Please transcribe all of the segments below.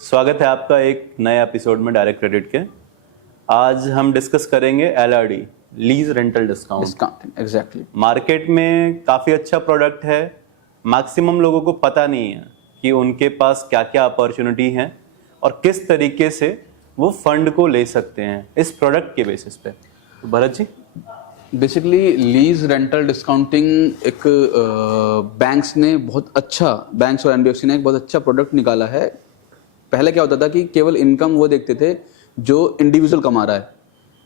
स्वागत है आपका एक नए एपिसोड में डायरेक्ट क्रेडिट के। आज हम डिस्कस करेंगे LRD, lease rental discount. Exactly. Market में काफ़ी अच्छा प्रोडक्ट है। मैक्सिमम लोगों को पता नहीं है कि उनके पास क्या क्या अपॉर्चुनिटी है और किस तरीके से वो फंड को ले सकते हैं इस प्रोडक्ट के बेसिस पे। तो Bharat ji, basically lease rental discounting एक बैंक्स ने बहुत अच्छा, बैंक्स और एनबीएफसी ने एक बहुत अच्छा प्रोडक्ट निकाला है। पहले क्या होता था कि केवल इनकम वो देखते थे जो इंडिविजुअल कमा रहा है,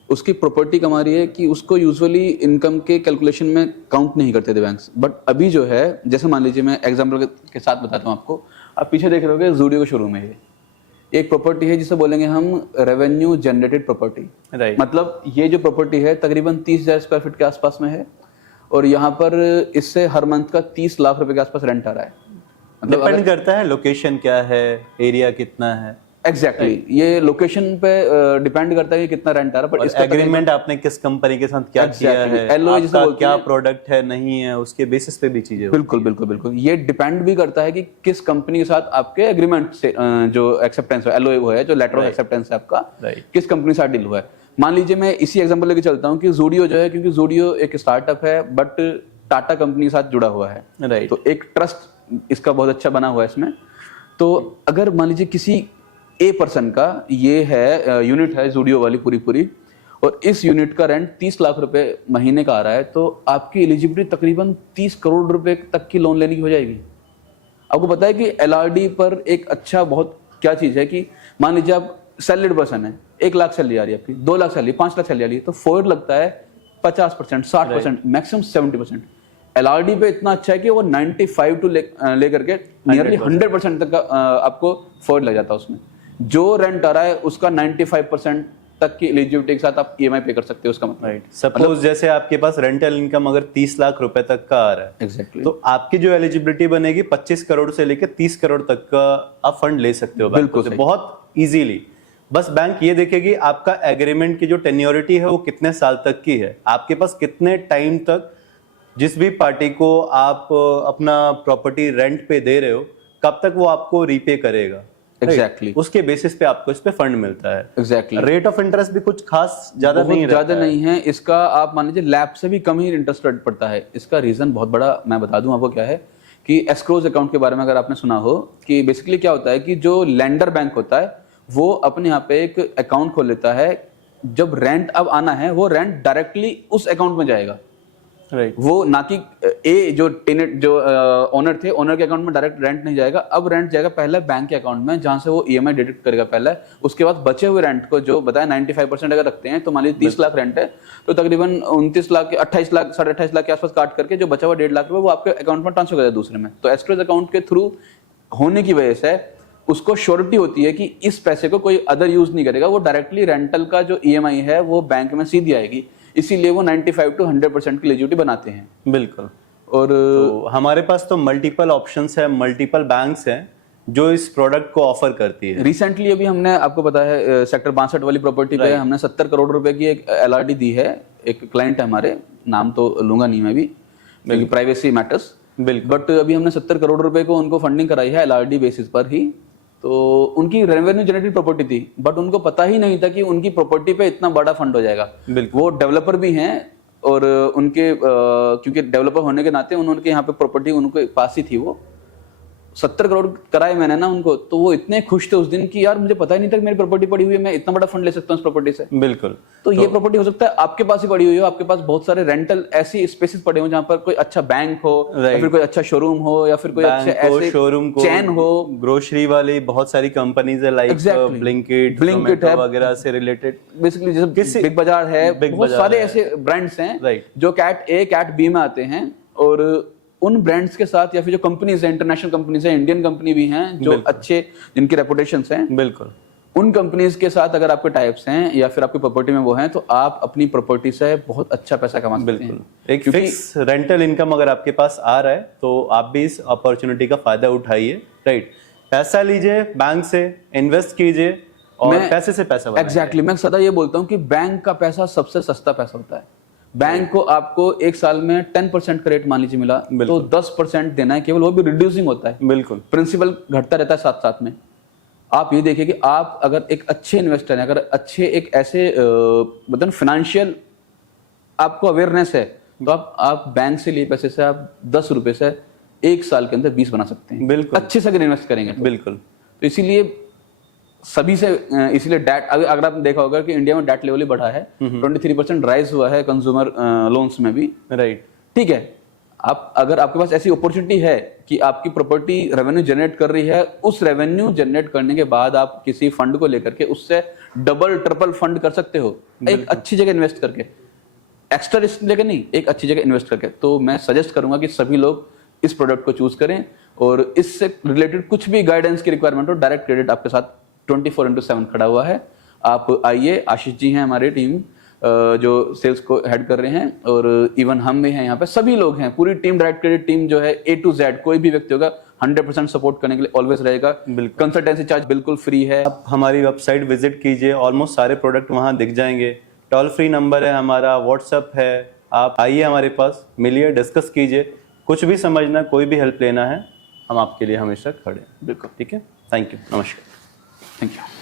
उसकी प्रॉपर्टी कमा रही है कि उसको यूजुअली इनकम के कैलकुलेशन में काउंट नहीं करते थे बैंक्स। बट अभी जो है, जैसे मान लीजिए मैं एग्जांपल के साथ बताता हूँ आपको। आप पीछे देख रहे होगे ज़ूडियो के शोरूम है, ये एक प्रॉपर्टी है जिसे बोलेंगे हम रेवेन्यू जनरेटेड प्रॉपर्टी। राइट। मतलब ये जो प्रॉपर्टी है तकरीबन 30,000 स्क्वायर फीट के आसपास में है और यहाँ पर इससे हर मंथ का 30 लाख रुपए के आसपास रेंट आ रहा है। मतलब डिपेंड करता है लोकेशन क्या है, एरिया कितना है। एग्जैक्टली, ये लोकेशन पे डिपेंड करता है कि कितना रेंट आ रहा है। पर एग्रीमेंट आपने किस कंपनी के साथ क्या किया है, आपका क्या प्रोडक्ट है नहीं है, उसके बेसिस पे भी चीजें। बिल्कुल ये डिपेंड भी करता है कि किस कंपनी के साथ आपके एग्रीमेंट से जो एक्सेप्टेंस है, LOA वो है, जो लेटर ऑफ एक्सेप्टेंस है आपका, किस कंपनी के साथ डील हुआ है। मान लीजिए मैं इसी एग्जांपल लेके चलता हूँ कि ज़ूडियो जो है, क्योंकि ज़ूडियो एक स्टार्टअप है बट टाटा कंपनी के साथ जुड़ा हुआ है। राइट। तो एक ट्रस्ट इसका बहुत अच्छा बना हुआ है इसमें। तो अगर मान लीजिए किसी ए पर्सन का ये है यूनिट है ज़ूडियो वाली पूरी और इस यूनिट का रेंट 30 लाख रुपए महीने का आ रहा है, तो आपकी एलिजिबिलिटी तकरीबन 30 करोड़ रुपए तक की लोन लेने की हो जाएगी। आपको पता है कि LRD पर एक अच्छा बहुत क्या चीज़ है कि मान लीजिए आप सैलरीड पर्सन है, 1 लाख सैलरी आ रही है आपकी, 2 लाख सैलरी, 5 लाख सैलरी आ रही है, तो फॉरवर्ड लगता है 50%, 60%, मैक्सिमम 70%। LRD पे इतना अच्छा है कि वो 95 टू लेकर के नियरली 100% तक का आपको फॉरवर्ड लग जाता है। उसमें जो रेंट आ रहा है उसका 95% तक की एलिजिबिलिटी के साथ आप EMI पे कर सकते हो। उसका मतलब राइट। सपोज जैसे आपके पास रेंटल इनकम अगर 30 लाख रुपए तक का आ रहा है, एग्जैक्टली, तो आपकी जो एलिजिबिलिटी बनेगी 25 करोड़ से लेकर 30 करोड़ तक का आप फंड ले सकते हो। बिल्कुल से बहुत इजीली। बस बैंक ये देखेगी आपका एग्रीमेंट की जो टेन्योरिटी है वो कितने साल तक की है, आपके पास कितने टाइम तक जिस भी पार्टी को आप अपना प्रॉपर्टी रेंट पे दे रहे हो, कब तक वो आपको रीपे करेगा। एग्जैक्टली, उसके बेसिस पे आपको इस पे फंड मिलता है। एग्जैक्टली। रेट ऑफ इंटरेस्ट भी कुछ खास ज्यादा नहीं है इसका। आप मान लीजिए लैब से भी कम ही इंटरेस्ट रेट पड़ता है। इसका रीजन बहुत बड़ा मैं बता दूं आपको क्या है कि एस्क्रोज अकाउंट के बारे में अगर आपने सुना हो कि बेसिकली क्या होता है कि जो लेंडर बैंक होता है वो अपने यहाँ पे एक अकाउंट खोल लेता है। जब रेंट अब आना है वो रेंट डायरेक्टली उस अकाउंट में जाएगा। राइट। वो ना कि ए जो टेनेंट जो ओनर थे, ओनर के अकाउंट में डायरेक्ट रेंट नहीं जाएगा। अब रेंट जाएगा पहले बैंक के अकाउंट में, जहां से वो EMI डिडक्ट करेगा पहले। उसके बाद बचे हुए रेंट को जो बताया 95% अगर रखते हैं, तो मान लीजिए 30 लाख रेंट है तो तकरीबन 29 लाख 28 लाख 28.5 लाख के आसपास काट करके जो बचा हुआ 1.5 लाख रुपए वो आपके अकाउंट में ट्रांसफर कर देगा दूसरे में। तो एस्क्रोज अकाउंट के थ्रू होने की वजह से उसको श्योरिटी होती है कि इस पैसे को कोई अदर यूज नहीं करेगा, वो डायरेक्टली रेंटल का जो EMI है वो बैंक में सीधी आएगी। इसीलिए वो 95 टू 100% की एलिजिबिलिटी बनाते हैं। बिल्कुल। और तो हमारे पास तो मल्टीपल ऑप्शंस है, मल्टीपल बैंक्स हैं जो इस प्रोडक्ट को ऑफर करती है। रिसेंटली अभी हमने आपको पता है सेक्टर 62 वाली प्रॉपर्टी पे हमने 70 करोड़ रुपए की एक LRD दी है। एक क्लाइंट है हमारे, नाम तो लूंगा नहीं मैं भी, प्राइवेसी मैटर्स। बट अभी हमने 70 करोड़ रुपए को उनको फंडिंग कराई है LRD बेसिस पर ही। तो उनकी रेवेन्यू जनरेटेड प्रॉपर्टी थी बट उनको पता ही नहीं था कि उनकी प्रॉपर्टी पे इतना बड़ा फंड हो जाएगा। वो डेवलपर भी हैं और उनके क्योंकि डेवलपर होने के नाते उन्होंने यहाँ पे प्रॉपर्टी उनके पास ही थी। वो 70 करोड़ कराए मैंने ना उनको, तो वो इतने खुश थे उस दिन कि यार मुझे पता ही नहीं था कि मेरी प्रॉपर्टी पड़ी हुई है, मैं इतना बड़ा फंड ले सकता हूँ इस प्रॉपर्टी से। बिल्कुल। तो ये प्रॉपर्टी हो सकता है आपके पास ही पड़ी हुई हो, आपके पास बहुत सारे रेंटल ऐसी स्पेसेस पड़े हो जहाँ पर कोई अच्छा बैंक हो या फिर कोई अच्छा शोरूम हो या फिर कोई अच्छे ऐसे शोरूम चैन हो। ग्रोसरी वाली बहुत सारी कंपनीज है लाइक ब्लिंकिट वगैरह से रिलेटेड। बेसिकली जैसे बिग बाजार है, बहुत सारे ऐसे ब्रांड्स हैं जो कैट A कैट B में आते हैं। और उन ब्रांड्स के साथ या फिर जो कंपनीज है, इंटरनेशनल कंपनीज है, इंडियन कंपनी भी हैं जो अच्छे जिनकी रेपुटेशंस हैं, बिल्कुल उन कंपनीज के साथ अगर आपके टाइप्स हैं या फिर आपकी प्रॉपर्टी में वो हैं, तो आप अपनी प्रॉपर्टी से बहुत अच्छा पैसा कमा सकते हैं। एक फिक्स रेंटल इनकम अगर आपके पास आ रहा है तो आप भी इस अपॉर्चुनिटी का फायदा उठाइए। राइट। पैसा लीजिए बैंक से, इन्वेस्ट कीजिए और पैसे से पैसा बनाइए। एग्जैक्टली, मैं सदा ये बोलता हूँ कि बैंक का पैसा सबसे सस्ता पैसा होता है। बैंक को आपको एक साल में 10% का रेट मान लीजिए मिला तो 10% देना है केवल, वो भी रिड्यूसिंग होता है। बिल्कुल। प्रिंसिपल घटता रहता है साथ साथ में। आप ये देखिए कि आप अगर एक अच्छे इन्वेस्टर हैं, अगर अच्छे एक ऐसे मतलब फाइनेंशियल आपको अवेयरनेस है, तो आप बैंक से लिए पैसे से आप 10 रुपए से 1 साल के अंदर 20 बना सकते हैं, बिल्कुल। अच्छे से अगर इन्वेस्ट करेंगे तो। बिल्कुल। तो इसीलिए सभी से इसीलिए डेट, अगर आपने देखा होगा कि इंडिया में डेट लेवल ही बढ़ा है, 23% राइज हुआ है कंज्यूमर लोन्स में भी, राइट। ठीक है। आप अगर आपके पास ऐसी अपॉर्चुनिटी है कि आपकी प्रॉपर्टी रेवेन्यू जनरेट कर रही है, उस रेवेन्यू जनरेट करने के बाद आप किसी फंड को लेकर के उससे डबल ट्रिपल फंड कर सकते हो, एक अच्छी जगह इन्वेस्ट करके, एक्स्ट्रा रिस्क लेकर नहीं, एक अच्छी जगह इन्वेस्ट करके। तो मैं सजेस्ट करूंगा कि सभी लोग इस प्रोडक्ट को चूज करें, और इससे रिलेटेड कुछ भी गाइडेंस की रिक्वायरमेंट हो, डायरेक्ट क्रेडिट आपके साथ 24/7 खड़ा हुआ है। आप आइए, आशीष जी हैं हमारी टीम जो सेल्स को हेड कर रहे हैं, और इवन हम भी हैं यहाँ पे, सभी लोग हैं, पूरी टीम, डायरेक्ट क्रेडिट टीम जो है A to Z, कोई भी व्यक्ति होगा 100% सपोर्ट करने के लिए ऑलवेज रहेगा। कंसल्टेंसी चार्ज बिल्कुल फ्री है। आप हमारी वेबसाइट विजिट कीजिए, ऑलमोस्ट सारे प्रोडक्ट वहाँ दिख जाएंगे। टोल फ्री नंबर है हमारा, व्हाट्सअप है, आप आइए हमारे पास, मिलिए, डिस्कस कीजिए, कुछ भी समझना, कोई भी हेल्प लेना है, हम आपके लिए हमेशा खड़े हैं। बिल्कुल। ठीक है, थैंक यू, नमस्कार। Thank you.